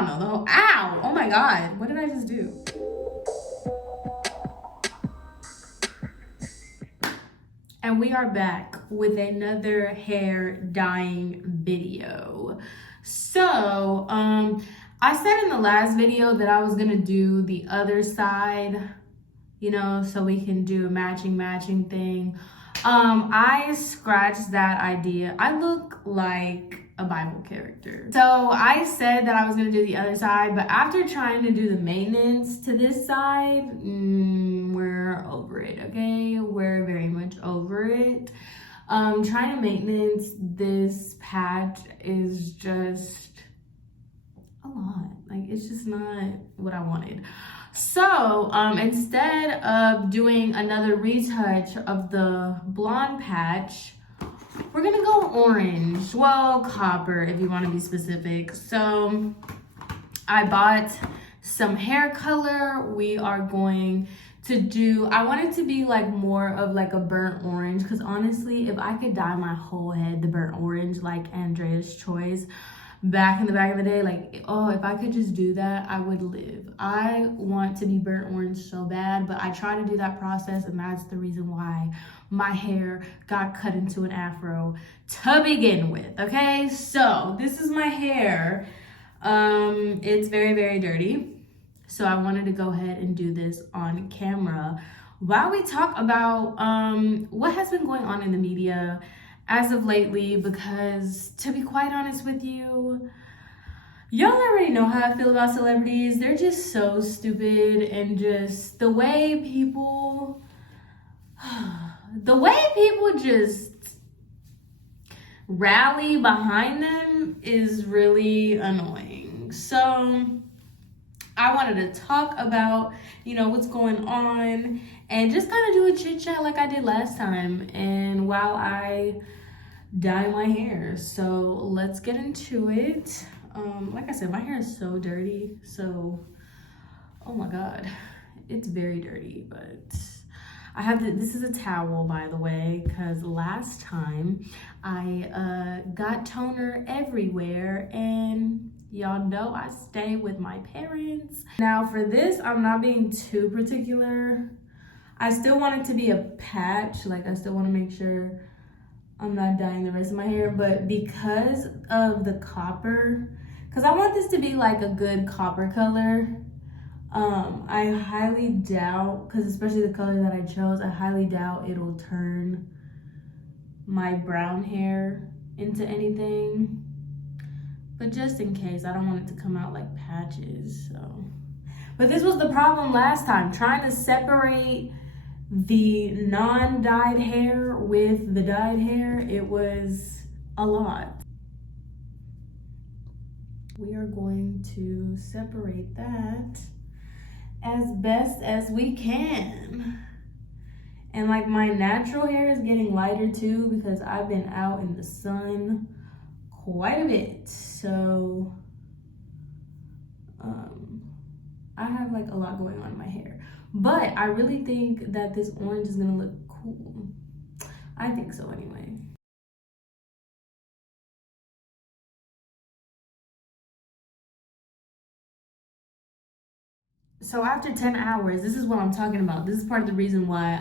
don't know, the whole, ow, oh my God, what did I just do? And we are back with another hair dyeing video. So, I said in the last video that I was gonna do the other side, you know, so we can do a matching thing. I scratched that idea. I look like a Bible character. So I said that I was gonna do the other side, but after trying to do the maintenance to this side, we're over it, okay? We're very much over it. Trying to maintenance this patch is just a lot. Like, it's just not what I wanted. So instead of doing another retouch of the blonde patch, we're gonna go orange, well, copper if you want to be specific. So I bought some hair color. We are going to do, I want it to be like more of like a burnt orange, because honestly, if I could dye my whole head the burnt orange like Andrea's Choice back in the day, like, oh, if I could just do that, I would live. I want to be burnt orange so bad, but I try to do that process, and that's the reason why my hair got cut into an afro to begin with, okay? So this is my hair. It's very dirty, so I wanted to go ahead and do this on camera while we talk about what has been going on in the media as of lately, because to be quite honest with you, y'all already know how I feel about celebrities. They're just so stupid, and just the way people just rally behind them is really annoying. So I wanted to talk about, you know, what's going on and just kind of do a chit chat like I did last time, and while I dye my hair. So let's get into it. Like I said, my hair is so dirty, so oh my God, it's very dirty. But I have this is a towel, by the way, because last time I got toner everywhere, and y'all know I stay with my parents. Now for this, I'm not being too particular. I still want it to be a patch, like I still want to make sure I'm not dyeing the rest of my hair, but because of the copper, because I want this to be like a good copper color, I highly doubt, because especially the color that I chose, I highly doubt it'll turn my brown hair into anything. But just in case, I don't want it to come out like patches, so. But this was the problem last time, trying to separate the non-dyed hair with the dyed hair. It was a lot. We are going to separate that as best as we can. And like my natural hair is getting lighter too, because I've been out in the sun quite a bit. So I have like a lot going on in my hair. But I really think that this orange is gonna look cool. I think so anyway. So after 10 hours, this is what I'm talking about. This is part of the reason why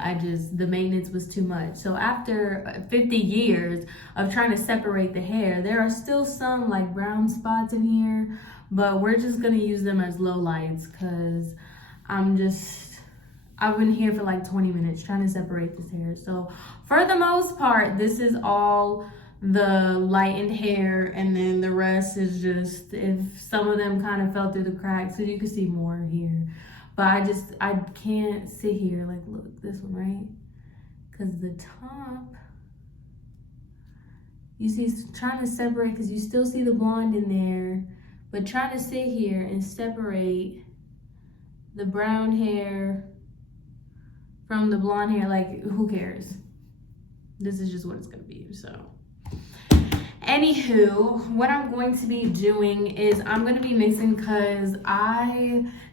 the maintenance was too much. So after 50 years of trying to separate the hair, there are still some like brown spots in here, but we're just gonna use them as low lights, because I've been here for like 20 minutes trying to separate this hair. So for the most part, this is all the lightened hair, and then the rest is just, if some of them kind of fell through the cracks, so you can see more here. But I can't sit here, like, look, this one, right? Because the top, you see, it's trying to separate, because you still see the blonde in there, but trying to sit here and separate the brown hair from the blonde hair, like, who cares? This is just what it's gonna be, so. Anywho, what I'm going to be doing is I'm going to be mixing, because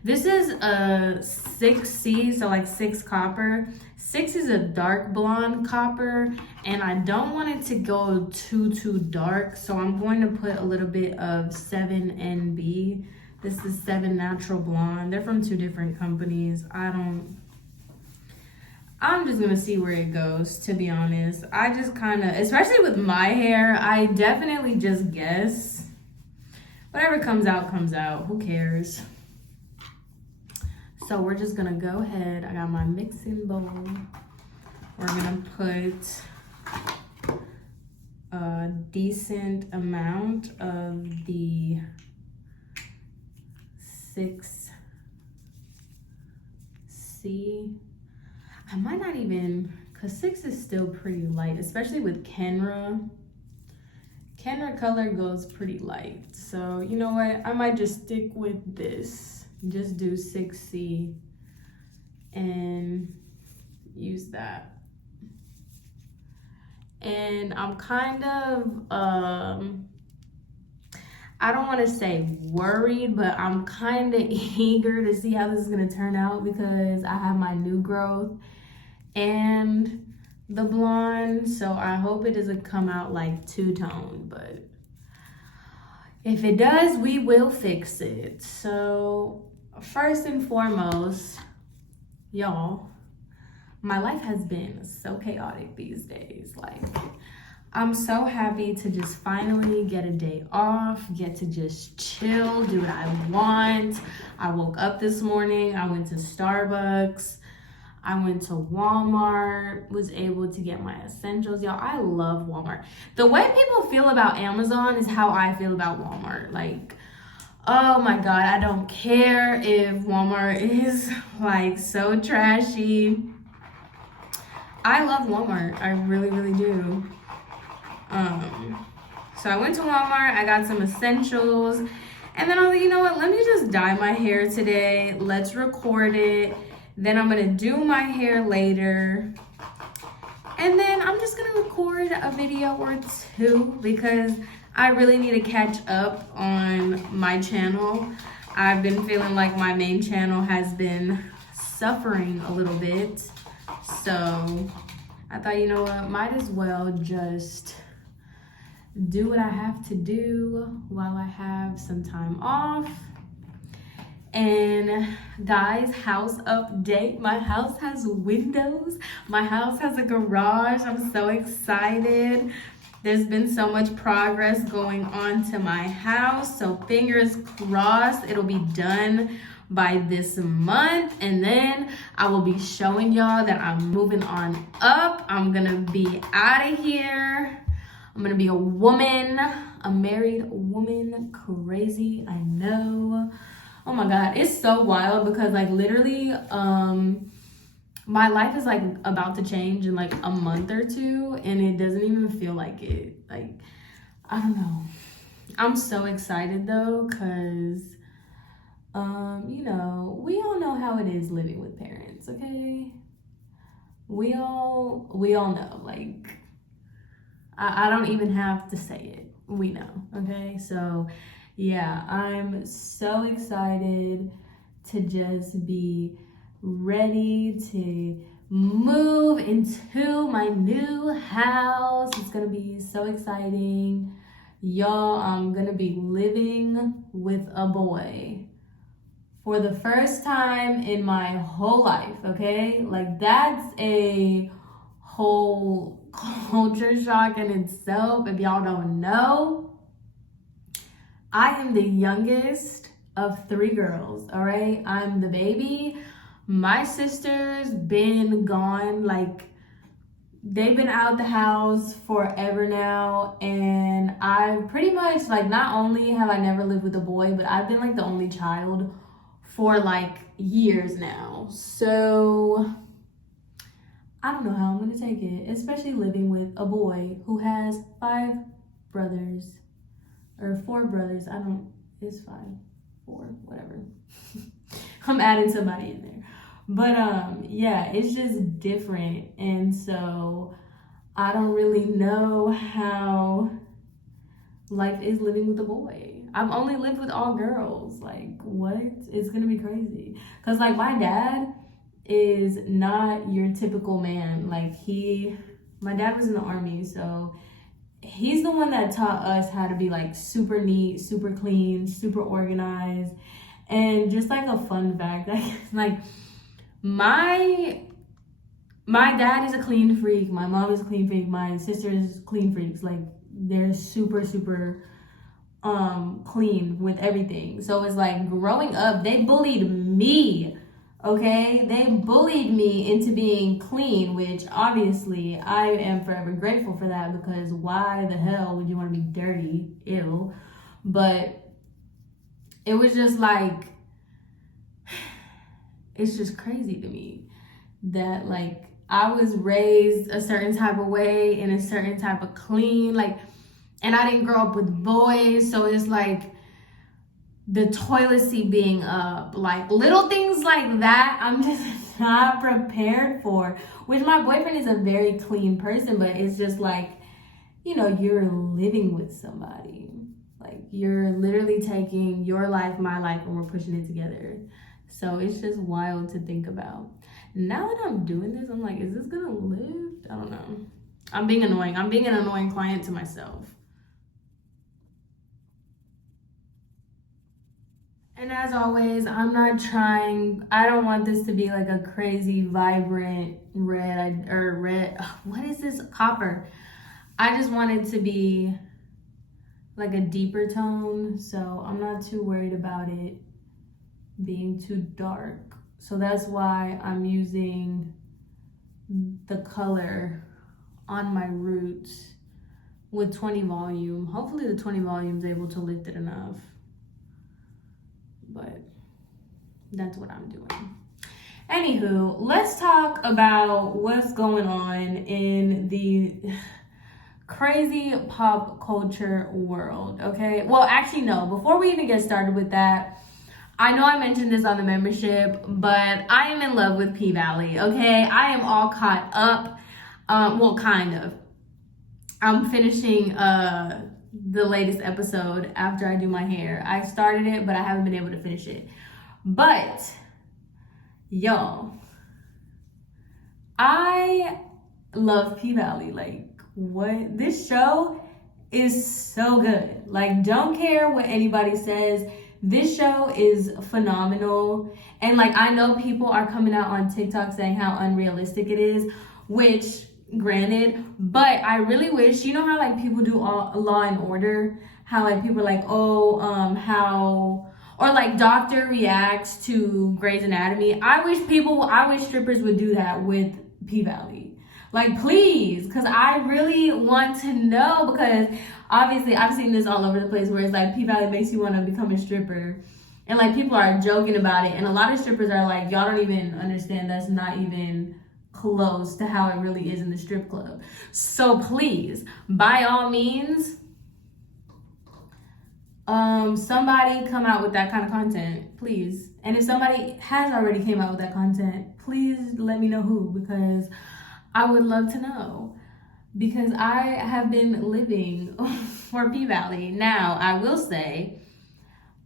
this is a 6C, so like 6 copper. 6 is a dark blonde copper, and I don't want it to go too dark, so I'm going to put a little bit of 7NB. This is 7 Natural Blonde. They're from 2 different companies. I'm just gonna see where it goes, to be honest. I just kind of, especially with my hair, I definitely just guess. Whatever comes out, comes out. Who cares? So we're just gonna go ahead. I got my mixing bowl. We're gonna put a decent amount of the 6C. I might not even, because 6 is still pretty light, especially with Kenra. Kenra color goes pretty light. So you know what? I might just stick with this. Just do 6C and use that. And I'm kind of, I don't want to say worried, but I'm kind of eager to see how this is going to turn out because I have my new growth and the blonde. So I hope it doesn't come out like two-tone, but if it does, we will fix it. So first and foremost, y'all, my life has been so chaotic these days. Like, I'm so happy to just finally get a day off, get to just chill, do what I want. I woke up this morning, I went to Starbucks, I went to Walmart, was able to get my essentials. Y'all, I love Walmart. The way people feel about Amazon is how I feel about Walmart. Like, oh my God, I don't care if Walmart is like so trashy. I love Walmart, I really, really do. So I went to Walmart, I got some essentials, and then I was like, you know what, let me just dye my hair today. Let's record it. Then I'm gonna do my hair later. And then I'm just gonna record a video or 2 because I really need to catch up on my channel. I've been feeling like my main channel has been suffering a little bit. So I thought, you know what, might as well just do what I have to do while I have some time off. And guys, house update. My house has windows. My house has a garage. I'm so excited. There's been so much progress going on to my house. So fingers crossed it'll be done by this month. And then I will be showing y'all that I'm moving on up. I'm gonna be out of here. I'm gonna be a woman, a married woman. Crazy, I know. Oh my God, it's so wild because like literally, my life is like about to change in like a month or 2 and it doesn't even feel like it. Like, I don't know. I'm so excited though, cause, you know, we all know how it is living with parents, okay? We all know, like, I don't even have to say it. We know, okay? So yeah, I'm so excited to just be ready to move into my new house. It's gonna be so exciting. Y'all, I'm gonna be living with a boy for the first time in my whole life, okay? Like, that's a whole culture shock in itself. If y'all don't know, I am the youngest of 3 girls, all right? I'm the baby. My sister's been gone, like, they've been out the house forever now, and I've pretty much, like, not only have I never lived with a boy, but I've been, like, the only child for, like, years now. So I don't know how I'm gonna take it, especially living with a boy who has 5 brothers. Or 4 brothers, it's 5, 4, whatever. I'm adding somebody in there. But yeah, it's just different. And so I don't really know how life is living with a boy. I've only lived with all girls. Like, what? It's gonna be crazy. Cause like my dad is not your typical man. Like my dad was in the army, so he's the one that taught us how to be like super neat, super clean, super organized. And just like a fun fact, like my dad is a clean freak, my mom is a clean freak, my sister is clean freaks. Like they're super clean with everything. So it's like growing up, they bullied me. Okay, they bullied me into being clean, which obviously I am forever grateful for that, because why the hell would you want to be dirty? Ew. But it was just like, it's just crazy to me that like I was raised a certain type of way, in a certain type of clean, like, and I didn't grow up with boys, so it's like the toilet seat being up, like little things like that, I'm just not prepared for. Which my boyfriend is a very clean person, but it's just like, you know, you're living with somebody. Like you're literally taking your life, my life, and we're pushing it together. So it's just wild to think about. Now that I'm doing this, I'm like, is this gonna lift? I don't know. I'm being annoying. I'm being an annoying client to myself. And as always, I don't want this to be like a crazy, vibrant red, what is this? Copper. I just want it to be like a deeper tone, so I'm not too worried about it being too dark. So that's why I'm using the color on my roots with 20 volume. Hopefully the 20 volume is able to lift it enough. But that's what I'm doing. Anywho, let's talk about what's going on in the crazy pop culture world, okay? Well, actually, no. Before we even get started with that, I know I mentioned this on the membership, but I am in love with P-Valley, okay? I am all caught up. Well, kind of. I'm finishing the latest episode after I do my hair. I started it, but I haven't been able to finish it. But y'all, I love P-Valley. Like, what? This show is so good. Like, don't care what anybody says. This show is phenomenal. And like, I know people are coming out on TikTok saying how unrealistic it is, which granted, but I really wish, you know how like people do Law and Order, how like people are like, how, or like Doctor reacts to Grey's Anatomy. I wish strippers would do that with P-Valley. Like, please, because I really want to know, because obviously I've seen this all over the place where it's like P-Valley makes you want to become a stripper, and like people are joking about it, and a lot of strippers are like, y'all don't even understand, that's not even close to how it really is in the strip club. So please, by all means, somebody come out with that kind of content, please. And if somebody has already came out with that content, please let me know who, because I would love to know, because I have been living for P-Valley. Now, I will say,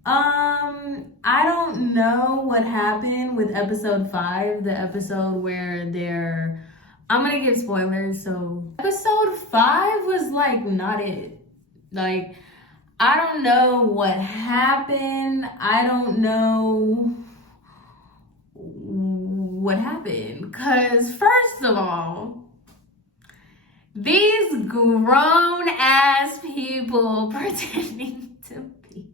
I don't know what happened with episode 5, the episode where I'm gonna give spoilers, so episode 5 was like not it. Like, I don't know what happened. I don't know what happened, because first of all, these grown ass people pretending to be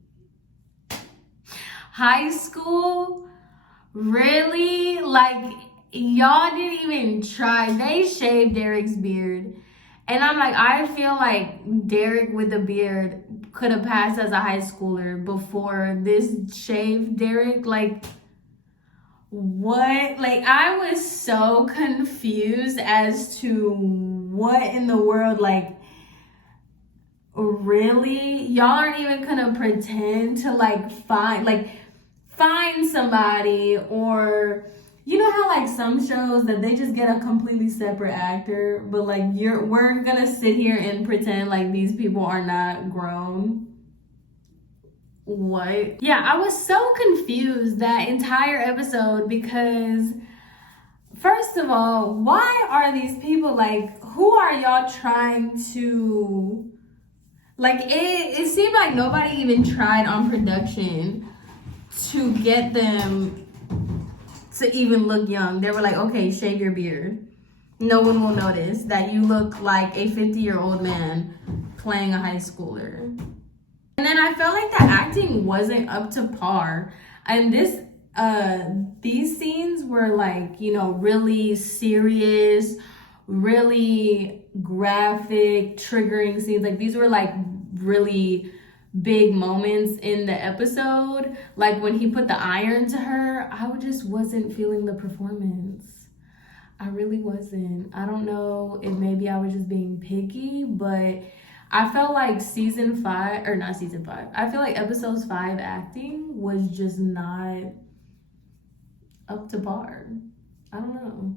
high school, really? Like, y'all didn't even try. They shaved Derek's beard, and I'm like, I feel like Derek with a beard could have passed as a high schooler before this shaved Derek. Like, what? Like, I was so confused as to what in the world. Like, really? Y'all aren't even gonna pretend to like find somebody, or you know how like some shows that they just get a completely separate actor, but like we're gonna sit here and pretend like these people are not grown. What? Yeah, I was so confused that entire episode, because first of all, why are these people like, who are y'all trying to, like, it seemed like nobody even tried on production to get them to even look young. They were like, okay, shave your beard. No one will notice that you look like a 50-year-old man playing a high schooler. And then I felt like the acting wasn't up to par. And these scenes were like, you know, really serious, really graphic, triggering scenes. Like these were like really big moments in the episode. Like when he put the iron to her, I just wasn't feeling the performance. I really wasn't. I don't know if maybe I was just being picky, but I felt like I feel like episode 5 acting was just not up to par. I don't know.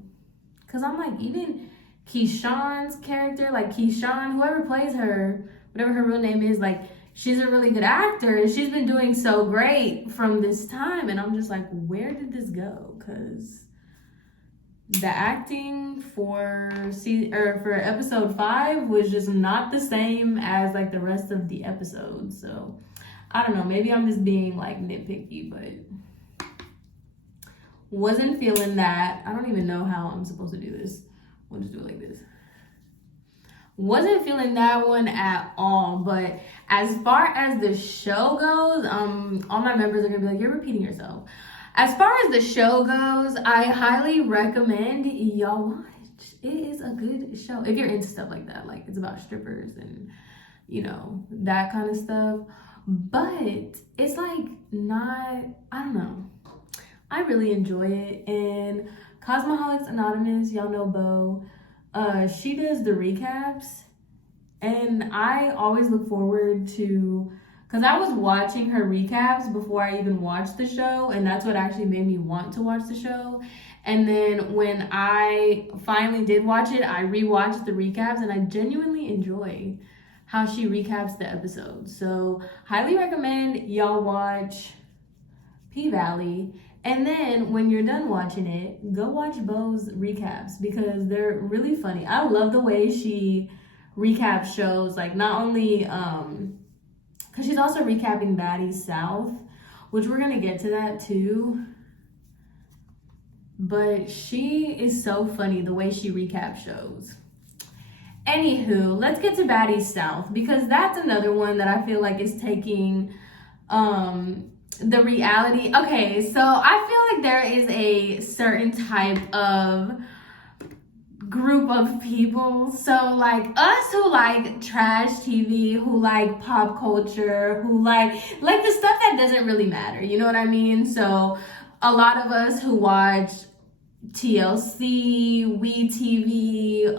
Cause I'm like, even Keyshawn's character, like Keyshawn, whoever plays her, whatever her real name is, like she's a really good actor and she's been doing so great from this time. And I'm just like, where did this go? Cause the acting for episode 5 was just not the same as like the rest of the episodes. So I don't know, maybe I'm just being like nitpicky, but wasn't feeling that. I don't even know how I'm supposed to do this. We'll just do it like this. Wasn't feeling that one at all. But as far as the show goes, all my members are gonna be like, you're repeating yourself. As far as the show goes, I highly recommend y'all watch. It is a good show if you're into stuff like that. Like it's about strippers and, you know, that kind of stuff. But it's like not, I don't know. I really enjoy it. And COSMEHOLICS Anonymous, y'all know Bo. She does the recaps. And I always look forward to, because I was watching her recaps before I even watched the show. And that's what actually made me want to watch the show. And then when I finally did watch it, I rewatched the recaps. And I genuinely enjoy how she recaps the episodes. So highly recommend y'all watch P-Valley. And then when you're done watching it, go watch Bo's recaps because they're really funny. I love the way she recaps shows, like not only because she's also recapping Baddies South, which we're gonna get to that too. But she is so funny the way she recaps shows. Anywho, let's get to Baddies South because that's another one that I feel like is taking the reality. Okay, so I feel like there is a certain type of group of people. So like us who like trash TV, who like pop culture, who like the stuff that doesn't really matter. You know what I mean? So a lot of us who watch TLC, WeTV,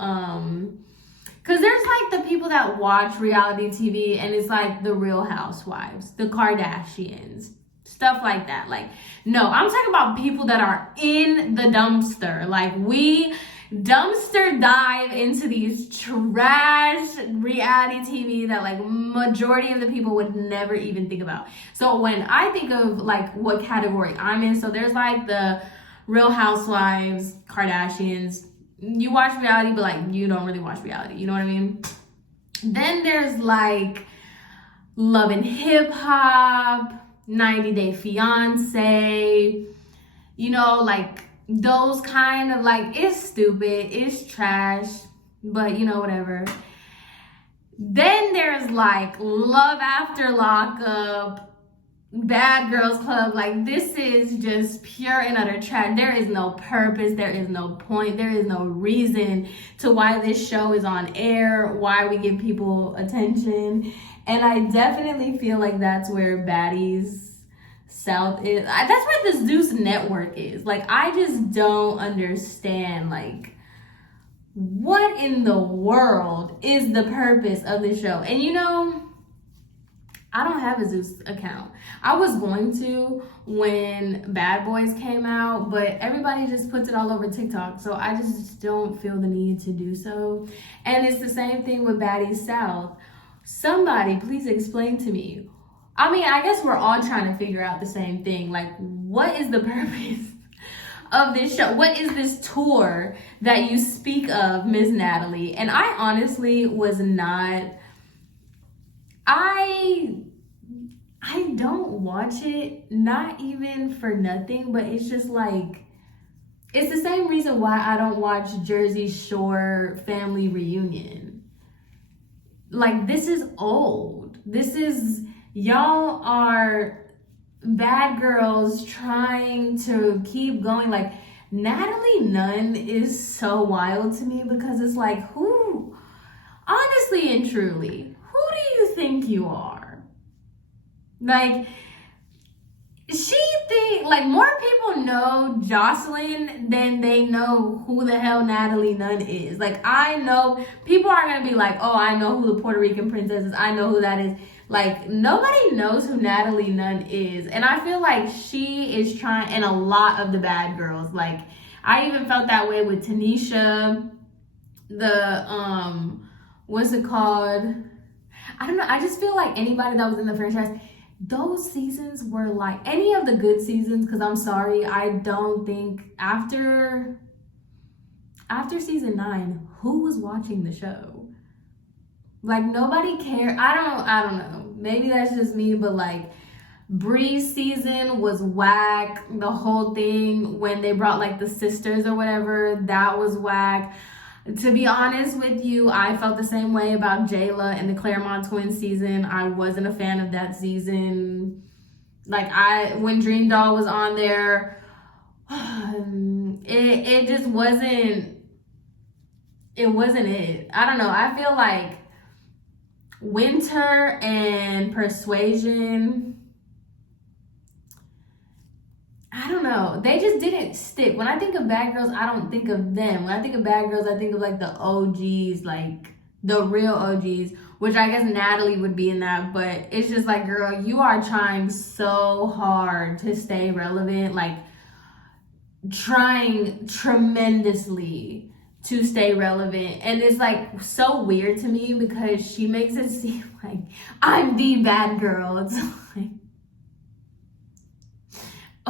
because there's like the people that watch reality TV and it's like the Real Housewives, the Kardashians, stuff like that. Like, no, I'm talking about people that are in the dumpster. Like, we dumpster dive into these trash reality TV that like majority of the people would never even think about. So when I think of like what category I'm in, so there's like the Real Housewives, Kardashians. You watch reality, but like you don't really watch reality. You know what I mean? Then there's like Love and Hip Hop, 90 Day Fiance, you know, like those kind of like, it's stupid, it's trash, but you know, whatever. Then there's like Love After Lockup, Bad Girls Club. Like, this is just pure and utter trash. There is no purpose, there is no point, there is no reason to why this show is on air, why we give people attention. And I definitely feel like that's where Baddies South is. That's where the Zeus network is. Like, I just don't understand, like, what in the world is the purpose of this show? And you know, I don't have a Zeus account. I was going to when Bad Boys came out, but everybody just puts it all over TikTok. So I just don't feel the need to do so. And it's the same thing with Baddies South. Somebody please explain to me. I mean, I guess we're all trying to figure out the same thing. Like, what is the purpose of this show? What is this tour that you speak of, Miss Natalie? And I honestly was not... I don't watch it, not even for nothing, but it's just like, it's the same reason why I don't watch Jersey Shore Family Reunion. Like, this is old. This is, y'all are bad girls trying to keep going. Like, Natalie Nunn is so wild to me because it's like, who, honestly and truly, who do you think you are? Like, like, more people know Jocelyn than they know who the hell Natalie Nunn is. Like, I know people are gonna be like, oh, I know who the Puerto Rican princess is, I know who that is. Like, nobody knows who Natalie Nunn is. And I feel like she is trying, and a lot of the bad girls, like, I even felt that way with Tanisha, the what's it called, I don't know, I just feel like anybody that was in the franchise, those seasons were like, any of the good seasons, because I'm sorry, I don't think after season 9, who was watching the show? Like, nobody cared. I don't know, maybe that's just me, but like, Bree's season was whack. The whole thing when they brought like the sisters or whatever, that was whack. To be honest with you, I felt the same way about Jayla and the Claremont twins season. I wasn't a fan of that season. Like, when Dream Doll was on there, it just wasn't, it wasn't it. I don't know. I feel like Winter and Persuasion, I don't know, they just didn't stick. When I think of bad girls, I don't think of them. When I think of bad girls, I think of like the OGs, like the real OGs, which I guess Natalie would be in that. But it's just like, girl, you are trying so hard to stay relevant, like trying tremendously to stay relevant. And it's like so weird to me because she makes it seem like I'm the bad girl. It's like,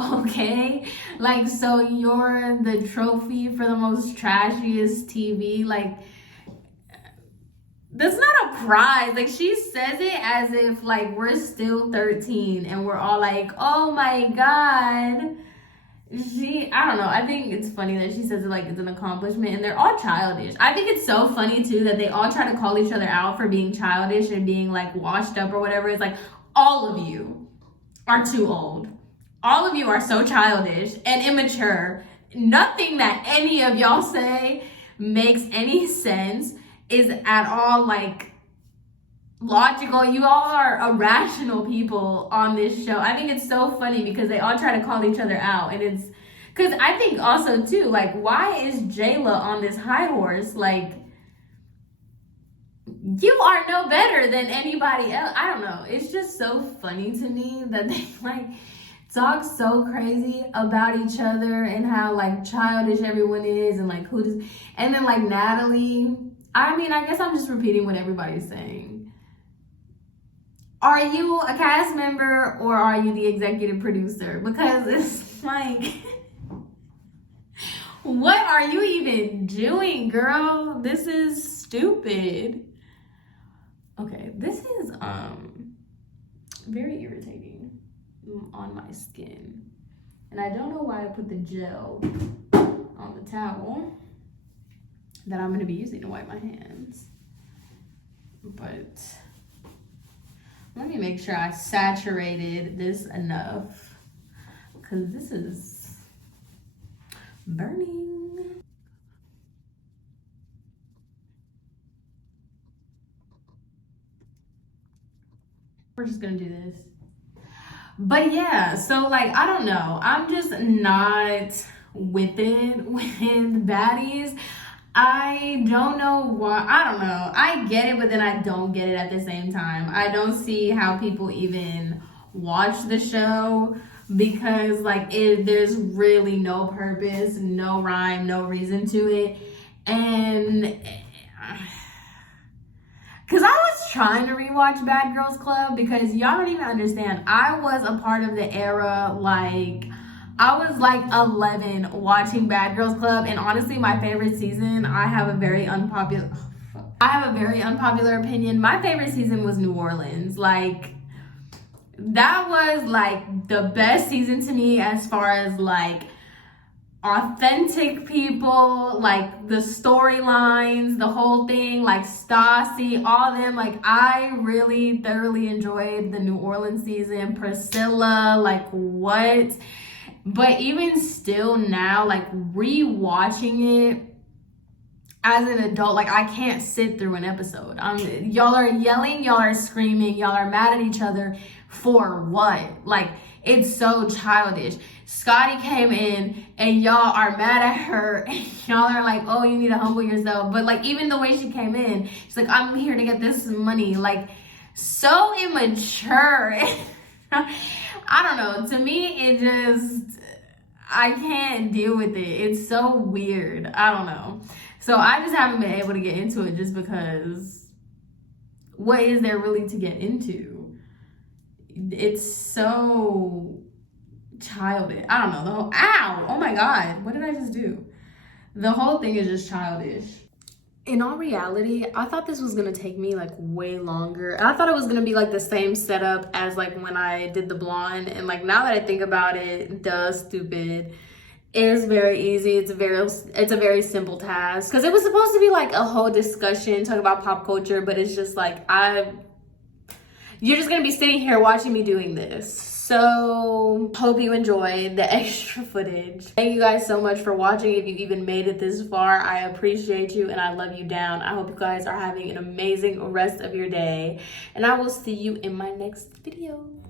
okay, like, so you're the trophy for the most trashiest TV. Like, that's not a prize. Like, she says it as if like we're still 13 and we're all like, oh my god. I don't know, I think it's funny that she says it like it's an accomplishment, and they're all childish. I think it's so funny too that they all try to call each other out for being childish and being like washed up or whatever. It's like, all of you are too old. All of you are so childish and immature. Nothing that any of y'all say makes any sense, is at all like logical. You all are irrational people on this show. I think it's so funny because they all try to call each other out. And it's because I think also too, like, why is Jayla on this high horse? Like, you are no better than anybody else. I don't know. It's just so funny to me that they like talk so crazy about each other and how like childish everyone is and like who does, and then like Natalie, I mean, I guess I'm just repeating what everybody's saying. Are you a cast member or are you the executive producer? Because it's like, what are you even doing, girl? This is stupid. Okay, this is very irritating on my skin, and I don't know why I put the gel on the towel that I'm going to be using to wipe my hands, but let me make sure I saturated this enough because this is burning. We're just gonna do this. But yeah, so like, I don't know, I'm just not with it with Baddies. I don't know why. I don't know, I get it, but then I don't get it at the same time. I don't see how people even watch the show because like there's really no purpose, no rhyme, no reason to it. And because I was trying to rewatch Bad Girls Club because y'all don't even understand. I was a part of the era, like, I was like 11 watching Bad Girls Club, and honestly, my favorite season, I have a very unpopular opinion. My favorite season was New Orleans. Like, that was like the best season to me as far as like authentic people, like the storylines, the whole thing, like Stassi, all of them. Like I really thoroughly enjoyed the New Orleans season. Priscilla, like what? But even still now, like rewatching it as an adult, like I can't sit through an episode. Y'all are yelling, y'all are screaming, y'all are mad at each other for what? Like it's so childish. Scotty came in and y'all are mad at her and y'all are like, oh, you need to humble yourself. But like even the way she came in, she's like, I'm here to get this money. Like so immature. I don't know. To me, it just, I can't deal with it. It's so weird. I don't know. So I just haven't been able to get into it just because what is there really to get into? It's so childish. I don't know. The whole, ow! Oh my God. What did I just do? The whole thing is just childish. In all reality, I thought this was gonna take me like way longer. I thought it was gonna be like the same setup as like when I did the blonde. And like now that I think about it, duh, stupid. It is very easy. It's a very simple task because it was supposed to be like a whole discussion talk about pop culture, but it's just like you're just gonna be sitting here watching me doing this. So hope you enjoyed the extra footage. Thank you guys so much for watching. If you've even made it this far, I appreciate you and I love you down. I hope you guys are having an amazing rest of your day and I will see you in my next video.